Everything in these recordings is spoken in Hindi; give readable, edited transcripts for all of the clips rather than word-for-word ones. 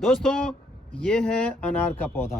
दोस्तों ये है अनार का पौधा।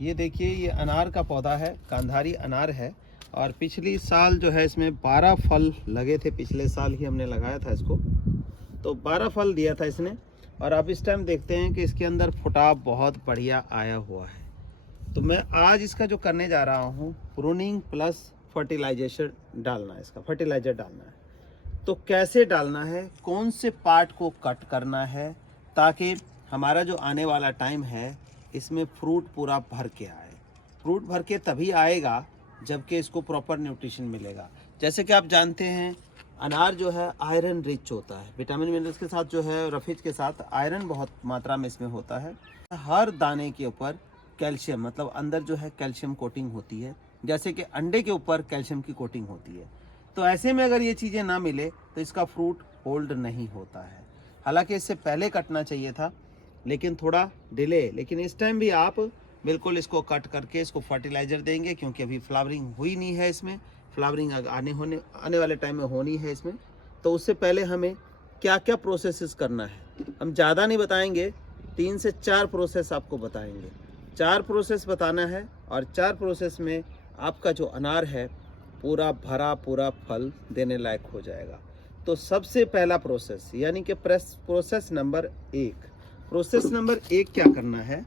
ये देखिए, ये अनार का पौधा है, गांधारी अनार है। और पिछली साल जो है इसमें 12 फल लगे थे। पिछले साल ही हमने लगाया था इसको, तो 12 फल दिया था इसने। और अब इस टाइम देखते हैं कि इसके अंदर फुटाव बहुत बढ़िया आया हुआ है। तो मैं आज इसका जो करने जा रहा हूँ, प्रूनिंग प्लस फर्टिलाइजेशन डालना है, इसका फर्टिलाइजर डालना है। तो कैसे डालना है, कौन से पार्ट को कट करना है, ताकि हमारा जो आने वाला टाइम है इसमें फ्रूट पूरा भर के आए। फ्रूट भर के तभी आएगा जबकि इसको प्रॉपर न्यूट्रिशन मिलेगा। जैसे कि आप जानते हैं, अनार जो है आयरन रिच होता है। विटामिन मिनरल्स के साथ जो है, रफीज के साथ आयरन बहुत मात्रा में इसमें होता है। हर दाने के ऊपर कैल्शियम, मतलब अंदर जो है कैल्शियम कोटिंग होती है, जैसे कि अंडे के ऊपर कैल्शियम की कोटिंग होती है। तो ऐसे में अगर ये चीज़ें ना मिले तो इसका फ्रूट होल्ड नहीं होता है। हालांकि इससे पहले कटना चाहिए था, लेकिन थोड़ा डिले। लेकिन इस टाइम भी आप बिल्कुल इसको कट करके इसको फर्टिलाइज़र देंगे, क्योंकि अभी फ्लावरिंग हुई नहीं है इसमें। फ्लावरिंग आने वाले टाइम में होनी है इसमें। तो उससे पहले हमें क्या क्या प्रोसेसेस करना है, हम ज़्यादा नहीं बताएंगे, 3 से 4 प्रोसेस आपको बताएंगे। 4 प्रोसेस बताना है, और 4 प्रोसेस में आपका जो अनार है पूरा भरा पूरा फल देने लायक हो जाएगा। तो सबसे पहला प्रोसेस, यानी कि प्रोसेस नंबर 1। प्रोसेस नंबर 1 क्या करना है,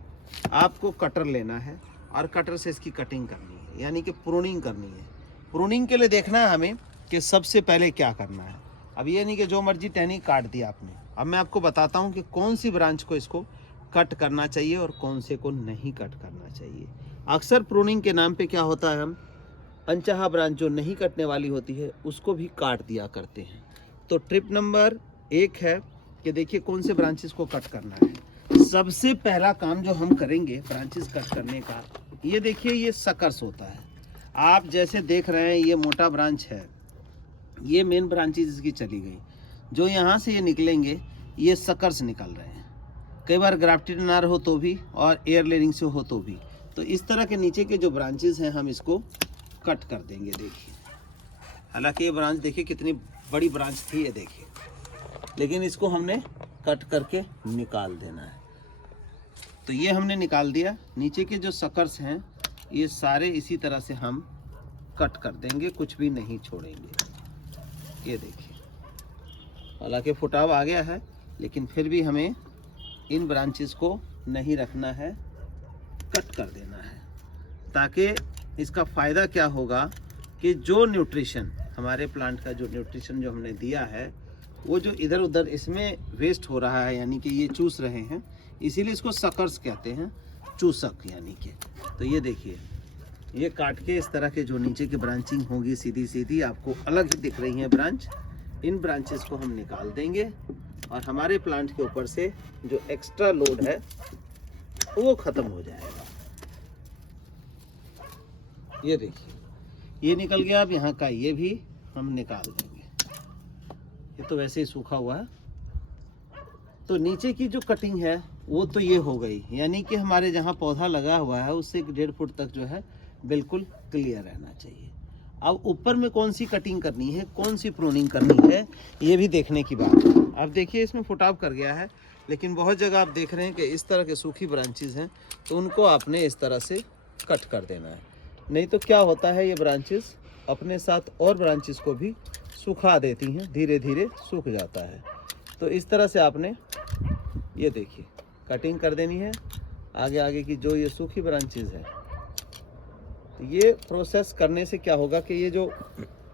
आपको कटर लेना है और कटर से इसकी कटिंग करनी है, यानी कि प्रूनिंग करनी है। प्रूनिंग के लिए देखना है हमें कि सबसे पहले क्या करना है। अब ये नहीं कि जो मर्जी टहनी काट दिया आपने। अब मैं आपको बताता हूँ कि कौन सी ब्रांच को इसको कट करना चाहिए और कौन से को नहीं कट करना चाहिए। अक्सर प्रूनिंग के नाम पे क्या होता है, हम अनचाहा ब्रांच जो नहीं कटने वाली होती है उसको भी काट दिया करते हैं। तो ट्रिप नंबर 1 है कि देखिए कौन से ब्रांचेस को कट करना है। सबसे पहला काम जो हम करेंगे ब्रांचेस कट करने का, ये देखिए ये सकर्स होता है। आप जैसे देख रहे हैं ये मोटा ब्रांच है, ये मेन ब्रांचेस इसकी चली गई। जो यहाँ से ये निकलेंगे ये सकर्स निकल रहे हैं। कई बार ग्राफ्टेड अनार हो तो भी, और एयर लेयरिंग से हो तो भी। तो इस तरह के नीचे के जो ब्रांचेस हैं हम इसको कट कर देंगे। देखिए, हालांकि ये ब्रांच देखिए कितनी बड़ी ब्रांच थी, ये देखिए, लेकिन इसको हमने कट करके निकाल देना है। तो ये हमने निकाल दिया। नीचे के जो सकर्स हैं ये सारे इसी तरह से हम कट कर देंगे, कुछ भी नहीं छोड़ेंगे। ये देखिए, हालांकि फुटाव आ गया है, लेकिन फिर भी हमें इन ब्रांचेस को नहीं रखना है, कट कर देना है। ताकि इसका फ़ायदा क्या होगा कि जो न्यूट्रिशन हमारे प्लांट का, जो न्यूट्रिशन जो हमने दिया है, वो जो इधर उधर इसमें वेस्ट हो रहा है, यानी कि ये चूस रहे हैं, इसीलिए इसको सकर्स कहते हैं, चूसक यानी कि। तो ये देखिए, ये काट के इस तरह के जो नीचे की ब्रांचिंग होगी सीधी सीधी आपको अलग ही दिख रही हैं ब्रांच, इन ब्रांचेस को हम निकाल देंगे और हमारे प्लांट के ऊपर से जो एक्स्ट्रा लोड है वो ख़त्म हो जाएगा। ये देखिए, ये निकल गया। अब यहाँ का ये भी हम निकाल देंगे, ये तो वैसे ही सूखा हुआ है। तो नीचे की जो कटिंग है वो तो ये हो गई, यानी कि हमारे जहाँ पौधा लगा हुआ है उससे 1.5 फुट तक जो है बिल्कुल क्लियर रहना चाहिए। अब ऊपर में कौन सी कटिंग करनी है, कौन सी प्रूनिंग करनी है, ये भी देखने की बात है। अब देखिए इसमें फुटाव कर गया है, लेकिन बहुत जगह आप देख रहे हैं कि इस तरह के सूखी ब्रांचेस हैं, तो उनको आपने इस तरह से कट कर देना है। नहीं तो क्या होता है, ये ब्रांचेस अपने साथ और ब्रांचेस को भी सुखा देती हैं, धीरे धीरे सूख जाता है। तो इस तरह से आपने ये देखिए कटिंग कर देनी है। आगे आगे की जो ये सूखी ब्रांचेस है, तो ये प्रोसेस करने से क्या होगा कि ये जो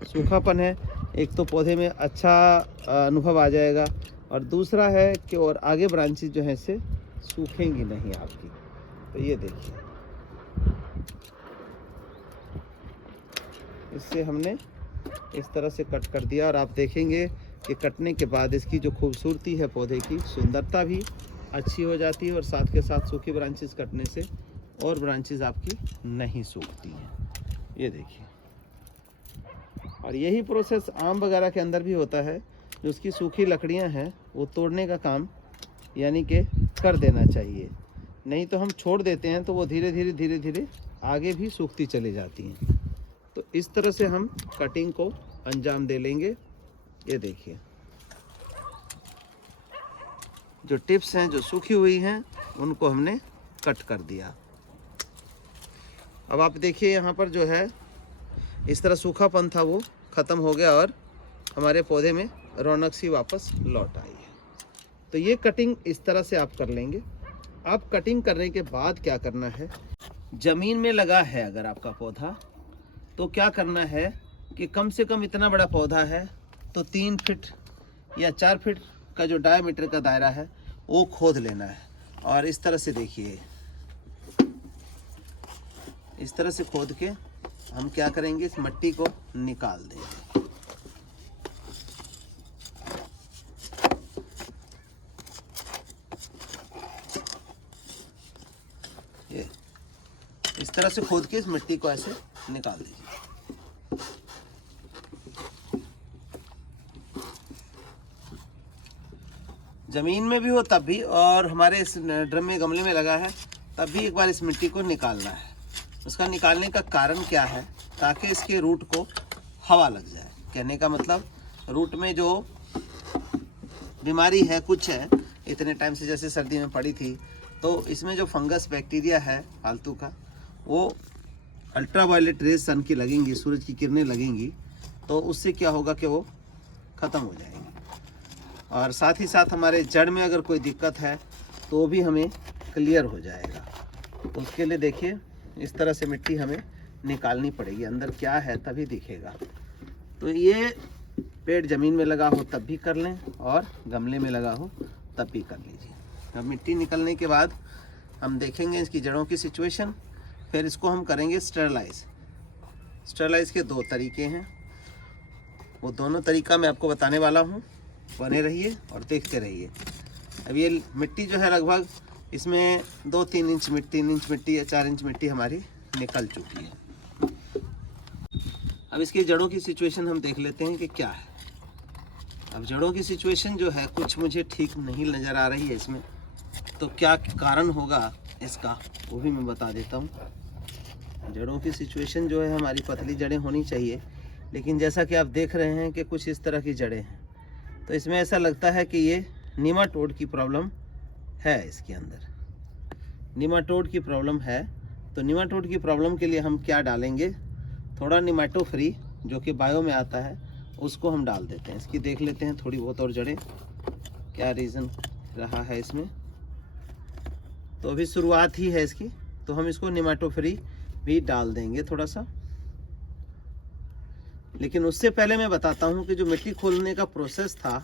सूखापन है, एक तो पौधे में अच्छा अनुभव आ जाएगा, और दूसरा है कि और आगे ब्रांचेस जो है इससे सूखेंगी नहीं आपकी। तो ये देखिए, इससे हमने इस तरह से कट कर दिया, और आप देखेंगे कि कटने के बाद इसकी जो खूबसूरती है, पौधे की सुंदरता भी अच्छी हो जाती है, और साथ के साथ सूखी ब्रांचेस कटने से और ब्रांचेस आपकी नहीं सूखती हैं। ये देखिए, और यही प्रोसेस आम वगैरह के अंदर भी होता है। जो उसकी सूखी लकड़ियां हैं वो तोड़ने का काम यानी कि कर देना चाहिए, नहीं तो हम छोड़ देते हैं तो वो धीरे धीरे आगे भी सूखती चली जाती हैं। तो इस तरह से हम कटिंग को अंजाम दे लेंगे। ये देखिए, जो टिप्स हैं जो सूखी हुई हैं उनको हमने कट कर दिया। अब आप देखिए यहाँ पर जो है इस तरह सूखापन था वो ख़त्म हो गया और हमारे पौधे में रौनक सी वापस लौट आई है। तो ये कटिंग इस तरह से आप कर लेंगे। अब कटिंग करने के बाद क्या करना है, ज़मीन में लगा है अगर आपका पौधा तो क्या करना है कि कम से कम इतना बड़ा पौधा है तो 3 फीट या 4 फीट का जो डायमीटर का दायरा है वो खोद लेना है। और इस तरह से देखिए, इस तरह से खोद के हम क्या करेंगे, इस मिट्टी को निकाल देंगे। ये इस तरह से खोद के इस मिट्टी को ऐसे निकाल दीजिए। ज़मीन में भी हो तब भी, और हमारे इस ड्रम में गमले में लगा है तब भी एक बार इस मिट्टी को निकालना है। उसका निकालने का कारण क्या है, ताकि इसके रूट को हवा लग जाए। कहने का मतलब रूट में जो बीमारी है कुछ है, इतने टाइम से जैसे सर्दी में पड़ी थी, तो इसमें जो फंगस बैक्टीरिया है फालतू का, वो अल्ट्रावायलेट रेज सन की लगेंगी, सूरज की किरणें लगेंगी, तो उससे क्या होगा कि वो ख़त्म हो जाएगी। और साथ ही साथ हमारे जड़ में अगर कोई दिक्कत है तो भी हमें क्लियर हो जाएगा। तो उसके लिए देखिए इस तरह से मिट्टी हमें निकालनी पड़ेगी, अंदर क्या है तभी दिखेगा। तो ये पेड़ ज़मीन में लगा हो तब भी कर लें और गमले में लगा हो तब भी कर लीजिए। अब मिट्टी निकलने के बाद हम देखेंगे इसकी जड़ों की सिचुएशन, फिर इसको हम करेंगे स्टरलाइज। स्टरलाइज के 2 तरीके हैं, वो दोनों तरीका मैं आपको बताने वाला हूँ। बने रहिए और देखते रहिए। अब ये मिट्टी जो है लगभग इसमें 2-3 इंच मिट्टी, 3 इंच मिट्टी या 4 इंच मिट्टी हमारी निकल चुकी है। अब इसकी जड़ों की सिचुएशन हम देख लेते हैं कि क्या है। अब जड़ों की सिचुएशन जो है कुछ मुझे ठीक नहीं नज़र आ रही है इसमें, तो क्या कारण होगा इसका वो भी मैं बता देता हूँ। जड़ों की सिचुएशन जो है हमारी पतली जड़ें होनी चाहिए, लेकिन जैसा कि आप देख रहे हैं कि कुछ इस तरह की जड़ें हैं, तो इसमें ऐसा लगता है कि ये निमाटोड की प्रॉब्लम है। इसके अंदर निमाटोड की प्रॉब्लम है। तो निमाटोड की प्रॉब्लम के लिए हम क्या डालेंगे, थोड़ा निमाटो फ्री जो कि बायो में आता है उसको हम डाल देते हैं। इसकी देख लेते हैं थोड़ी बहुत और जड़ें क्या रीज़न रहा है इसमें। तो अभी शुरुआत ही है इसकी, तो हम इसको निमाटो फ्री भी डाल देंगे थोड़ा सा। लेकिन उससे पहले मैं बताता हूँ कि जो मिट्टी खोलने का प्रोसेस था,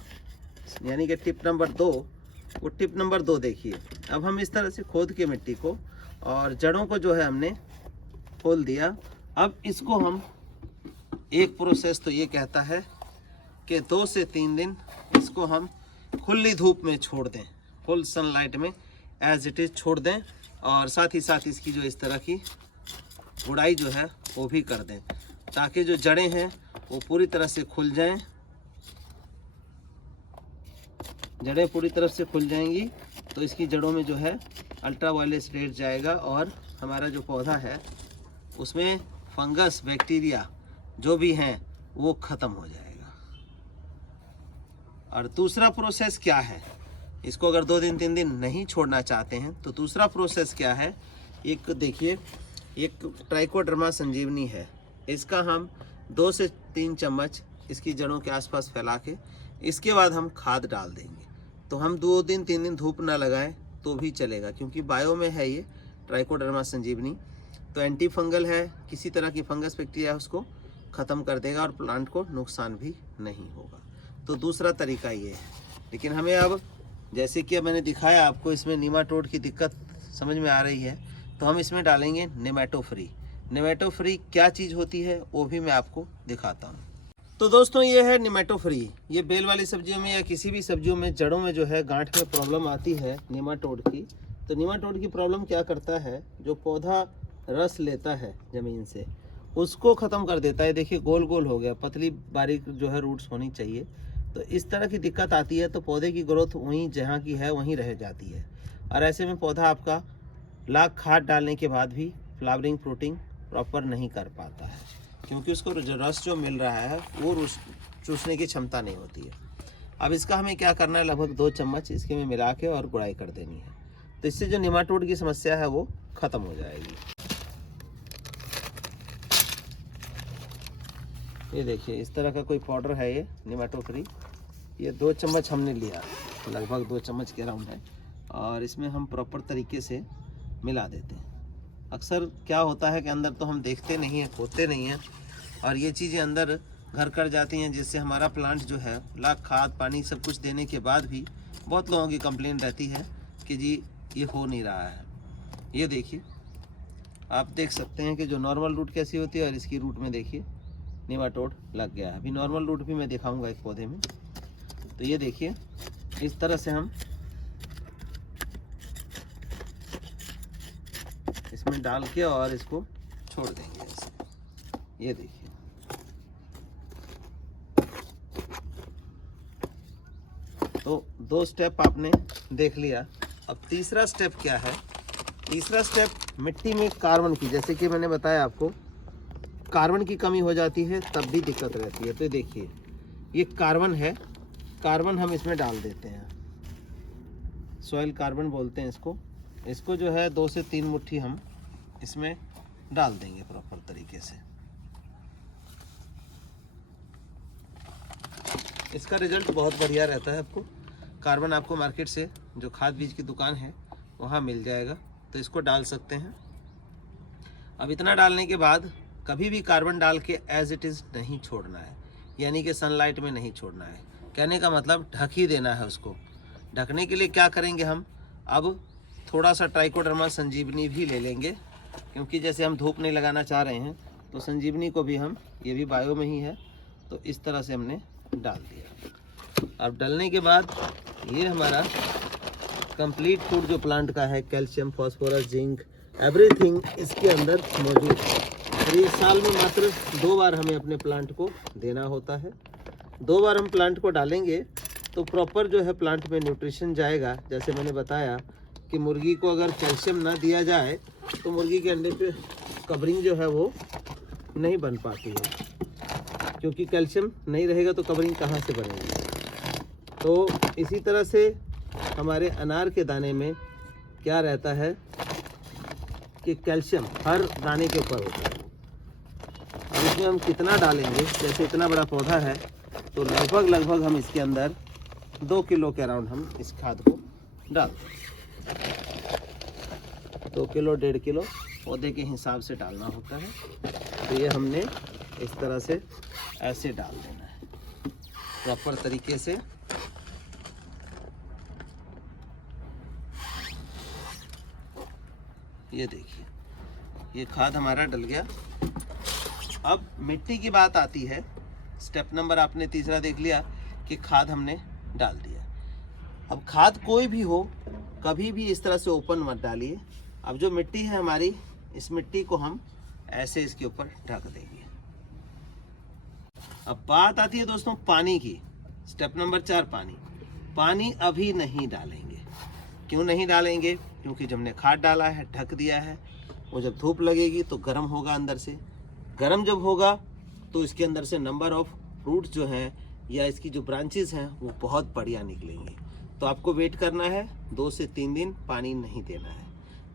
यानी कि टिप नंबर 2, वो टिप नंबर 2 देखिए। अब हम इस तरह से खोद के मिट्टी को और जड़ों को जो है हमने खोल दिया। अब इसको हम एक प्रोसेस तो ये कहता है कि 2 से 3 दिन इसको हम खुली धूप में छोड़ दें, फुल सनलाइट में एज इट इज़ छोड़ दें, और साथ ही साथ इसकी जो इस तरह की गुड़ाई जो है वो भी कर दें, ताकि जो जड़ें हैं वो पूरी तरह से खुल जाएं। जड़ें पूरी तरह से खुल जाएंगी तो इसकी जड़ों में जो है अल्ट्रावायलेट रेज जाएगा और हमारा जो पौधा है उसमें फंगस बैक्टीरिया जो भी हैं वो ख़त्म हो जाएगा। और दूसरा प्रोसेस क्या है, इसको अगर 2 दिन 3 दिन नहीं छोड़ना चाहते हैं तो दूसरा प्रोसेस क्या है, एक देखिए, एक ट्राइकोडर्मा संजीवनी है, इसका हम 2 से 3 चम्मच इसकी जड़ों के आसपास फैला के इसके बाद हम खाद डाल देंगे। तो हम 2 दिन 3 दिन धूप ना लगाएं तो भी चलेगा, क्योंकि बायो में है ये ट्राइकोडर्मा संजीवनी, तो एंटी फंगल है, किसी तरह की फंगस बैक्टीरिया उसको ख़त्म कर देगा और प्लांट को नुकसान भी नहीं होगा। तो दूसरा तरीका ये है। लेकिन हमें अब जैसे कि अब मैंने दिखाया आपको, इसमें निमाटोड की दिक्कत समझ में आ रही है, तो हम इसमें डालेंगे निमेटो फ्री। निमेटो फ्री क्या चीज़ होती है वो भी मैं आपको दिखाता हूँ। तो दोस्तों ये है निमेटो फ्री। ये बेल वाली सब्जियों में या किसी भी सब्जियों में जड़ों में जो है गांठ में प्रॉब्लम आती है निमाटोड की, तो निमाटोड की प्रॉब्लम क्या करता है, जो पौधा रस लेता है ज़मीन से उसको ख़त्म कर देता है। देखिए गोल गोल हो गया, पतली बारीक जो है रूट्स होनी चाहिए। तो इस तरह की दिक्कत आती है तो पौधे की ग्रोथ वहीं जहाँ की है वहीं रह जाती है, और ऐसे में पौधा आपका लाख खाद डालने के बाद भी फ्लावरिंग फ्रूटिंग प्रॉपर नहीं कर पाता है, क्योंकि उसको रस जो मिल रहा है वो चूसने की क्षमता नहीं होती है। अब इसका हमें क्या करना है, लगभग 2 चम्मच इसके में मिला के और गुड़ाई कर देनी है। तो इससे जो निमाटोड की समस्या है वो ख़त्म हो जाएगी। ये देखिए इस तरह का कोई पाउडर है ये निमाटो फ्री। ये 2 चम्मच हमने लिया, लगभग 2 चम्मच के अराउंड है, और इसमें हम प्रॉपर तरीके से मिला देते हैं। अक्सर क्या होता है कि अंदर तो हम देखते नहीं हैं, खोदते नहीं हैं, और ये चीज़ें अंदर घर कर जाती हैं, जिससे हमारा प्लांट जो है लाख खाद पानी सब कुछ देने के बाद भी बहुत लोगों की कंप्लेंट रहती है कि जी ये हो नहीं रहा है। ये देखिए आप देख सकते हैं कि जो नॉर्मल रूट कैसी होती है और इसकी रूट में देखिए निमाटोड लग गया है। अभी नॉर्मल रूट भी मैं दिखाऊंगा एक पौधे में। तो ये देखिए इस तरह से हम इसमें डाल के और इसको छोड़ देंगे ऐसे। ये देखिए तो 2 स्टेप आपने देख लिया। अब तीसरा स्टेप क्या है? तीसरा स्टेप मिट्टी में कार्बन की, जैसे कि मैंने बताया आपको कार्बन की कमी हो जाती है तब भी दिक्कत रहती है। तो देखिए ये कार्बन है, कार्बन हम इसमें डाल देते हैं, सॉइल कार्बन बोलते हैं इसको। इसको जो है 2 से 3 मुट्ठी हम इसमें डाल देंगे प्रॉपर तरीके से। इसका रिजल्ट बहुत बढ़िया रहता है। आपको कार्बन आपको मार्केट से जो खाद बीज की दुकान है वहाँ मिल जाएगा, तो इसको डाल सकते हैं। अब इतना डालने के बाद कभी भी कार्बन डाल के एज इट इज़ नहीं छोड़ना है, यानी कि सनलाइट में नहीं छोड़ना है। कहने का मतलब ढक ही देना है उसको। ढकने के लिए क्या करेंगे हम, अब थोड़ा सा ट्राइकोडर्मा संजीवनी भी ले लेंगे, क्योंकि जैसे हम धूप नहीं लगाना चाह रहे हैं तो संजीवनी को भी हम, ये भी बायो में ही है, तो इस तरह से हमने डाल दिया। अब डालने के बाद ये हमारा कंप्लीट फूड जो प्लांट का है, कैल्शियम फास्फोरस जिंक एवरीथिंग इसके अंदर मौजूद है। और ये साल में मात्र 2 बार हमें अपने प्लांट को देना होता है। 2 बार हम प्लांट को डालेंगे तो प्रॉपर जो है प्लांट में न्यूट्रिशन जाएगा। जैसे मैंने बताया कि मुर्गी को अगर कैल्शियम ना दिया जाए तो मुर्गी के अंडे पे कवरिंग जो है वो नहीं बन पाती है, क्योंकि कैल्शियम नहीं रहेगा तो कवरिंग कहाँ से बनेगी। तो इसी तरह से हमारे अनार के दाने में क्या रहता है कि कैल्शियम हर दाने के ऊपर होता है। अब इसमें हम कितना डालेंगे, जैसे इतना बड़ा पौधा है तो लगभग हम इसके अंदर 2 किलो के अराउंड हम इस खाद को डाल दें। 2 किलो 1.5 किलो पौधे के हिसाब से डालना होता है। तो ये हमने इस तरह से ऐसे डाल देना है प्रॉपर तरीके से। ये देखिए ये खाद हमारा डल गया। अब मिट्टी की बात आती है। स्टेप नंबर आपने तीसरा देख लिया कि खाद हमने डाल दिया। अब खाद कोई भी हो कभी भी इस तरह से ओपन मत डालिए। अब जो मिट्टी है हमारी, इस मिट्टी को हम ऐसे इसके ऊपर ढक देंगे। अब बात आती है दोस्तों पानी की। स्टेप नंबर 4 पानी। पानी अभी नहीं डालेंगे। क्यों नहीं डालेंगे? क्योंकि जब हमने खाद डाला है, ढक दिया है, वो जब धूप लगेगी तो गर्म होगा अंदर से। गर्म जब होगा तो इसके अंदर से नंबर ऑफ फ्रूट्स जो हैं या इसकी जो ब्रांचेस हैं वो बहुत बढ़िया निकलेंगी। तो आपको वेट करना है 2 से 3 दिन, पानी नहीं देना है।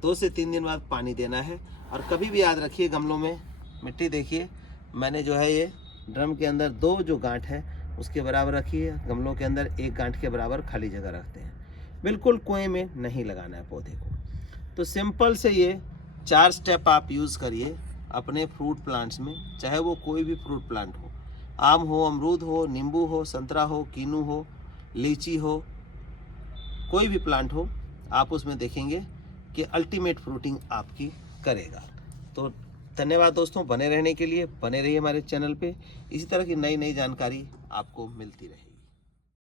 2 से 3 दिन बाद पानी देना है। और कभी भी याद रखिए गमलों में मिट्टी देखिए, मैंने जो है ये ड्रम के अंदर 2 जो गांठ है उसके बराबर रखी है। गमलों के अंदर 1 गांठ के बराबर खाली जगह रखते हैं। बिल्कुल कुएं में नहीं लगाना है पौधे को। तो सिंपल से ये 4 स्टेप आप यूज़ करिए अपने फ्रूट प्लांट्स में, चाहे वो कोई भी फ्रूट प्लांट हो, आम हो, अमरूद हो, नींबू हो, संतरा हो, कीनू हो, लीची हो, कोई भी प्लांट हो, आप उसमें देखेंगे कि अल्टीमेट फ्रूटिंग आपकी करेगा। तो धन्यवाद दोस्तों, बने रहने के लिए। बने रहिए हमारे चैनल पे, इसी तरह की नई नई जानकारी आपको मिलती रहेगी।